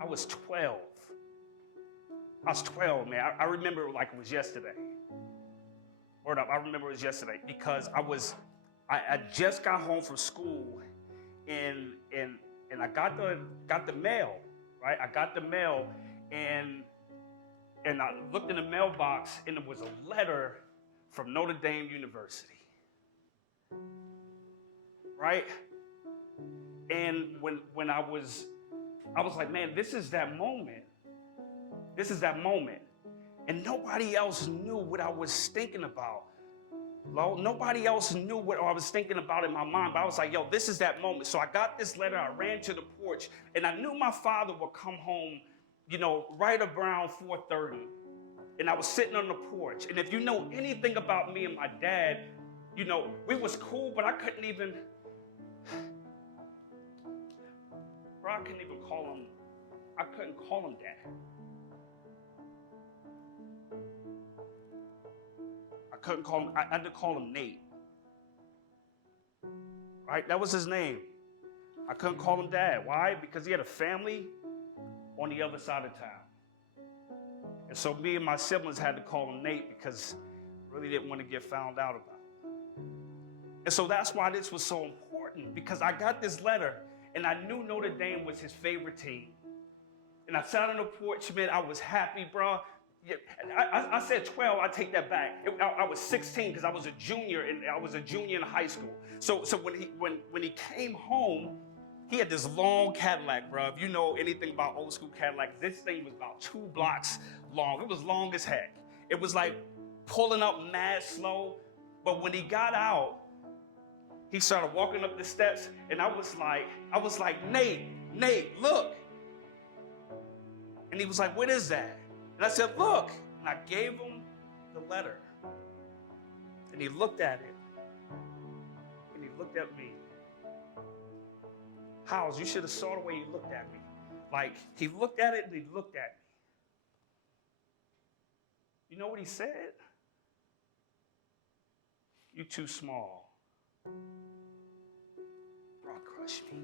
I was 12. I was 12, man. I remember it like it was yesterday. Word up, I remember it was yesterday because I just got home from school and I got the mail, right? I got the mail and I looked in the mailbox and it was a letter from Notre Dame University, right? And when I was like, man, this is that moment. This is that moment. And nobody else knew what I was thinking about. Nobody else knew what I was thinking about in my mind, but I was like, yo, this is that moment. So I got this letter, I ran to the porch, and I knew my father would come home, right around 4:30. And I was sitting on the porch. And if you know anything about me and my dad, we was cool, but I couldn't even call him, I couldn't call him dad. I couldn't call him, I had to call him Nate. Right? That was his name. I couldn't call him dad. Why? Because he had a family on the other side of town. And so me and my siblings had to call him Nate because I really didn't want to get found out about. And so that's why this was so important, because I got this letter and I knew Notre Dame was his favorite team. And I sat on the porch, man, I was happy, bro. Yeah, I said 12, I take that back. I was 16 because I was a junior in high school. So when he came home, he had this long Cadillac, bro. If you know anything about old school Cadillacs, this thing was about 2 blocks long. It was long as heck. It was like pulling up mad slow. But when he got out, he started walking up the steps, and I was like, Nate, look. And he was like, what is that? And I said, look. And I gave him the letter. And he looked at it. And he looked at me. Howes, you should have saw the way he looked at me. Like, he looked at it and he looked at me. You know what he said? You too small. Bro, crush me.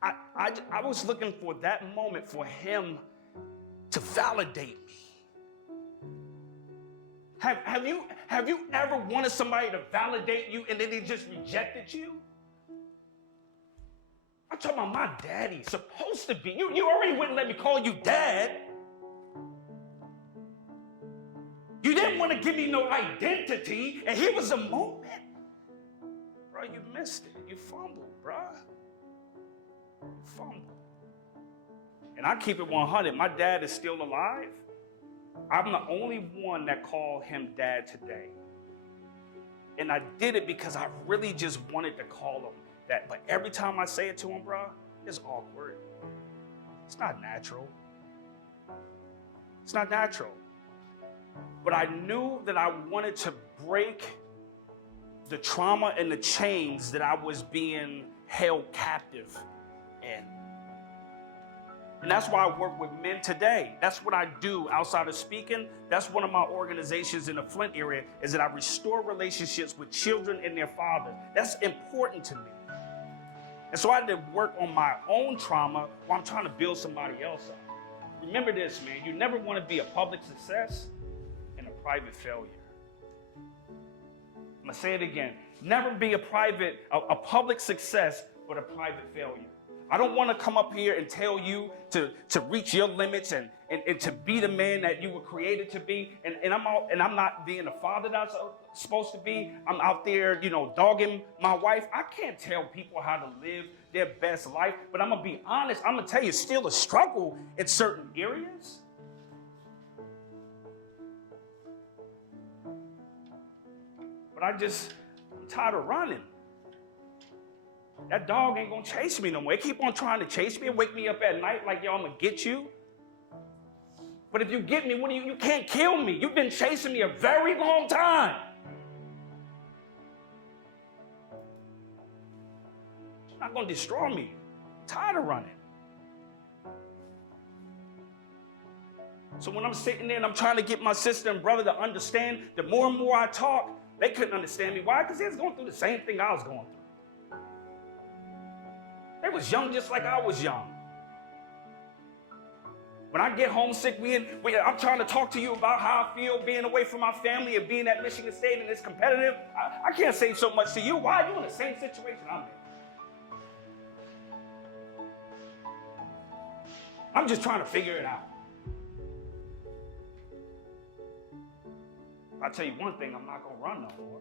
I was looking for that moment for him to validate me. Have you ever wanted somebody to validate you and then they just rejected you? I'm talking about my daddy, supposed to be. You already wouldn't let me call you dad. You didn't want to give me no identity, and here was a moment. Bro, you missed it. You fumbled, bro. You fumbled. And I keep it 100. My dad is still alive. I'm the only one that called him dad today. And I did it because I really just wanted to call him that. But every time I say it to him, bro, it's awkward. It's not natural. It's not natural. But I knew that I wanted to break the trauma and the chains that I was being held captive in. And that's why I work with men today. That's what I do outside of speaking. That's one of my organizations in the Flint area, is that I restore relationships with children and their fathers. That's important to me. And so I had to work on my own trauma while I'm trying to build somebody else up. Remember this, man. You never want to be a public success and a private failure. I'm going to say it again. Never be a public success, but a private failure. I don't want to come up here and tell you to reach your limits and to be the man that you were created to be. And I'm not being the father that I'm supposed to be. I'm out there, dogging my wife. I can't tell people how to live their best life, but I'm going to be honest. I'm going to tell you, it's still a struggle in certain areas. But I'm tired of running. That dog ain't gonna chase me no more. It keep on trying to chase me and wake me up at night like, yo, I'm gonna get you. But if you get me, you can't kill me. You've been chasing me a very long time. You're not gonna destroy me. I'm tired of running. So when I'm sitting there and I'm trying to get my sister and brother to understand, the more and more I talk, they couldn't understand me. Why? Because they was going through the same thing I was going through. They was young just like I was young. When I get homesick, I'm trying to talk to you about how I feel being away from my family and being at Michigan State and it's competitive. I can't say so much to you. Why are you in the same situation I'm in? I'm just trying to figure it out. I'll tell you one thing, I'm not going to run no more.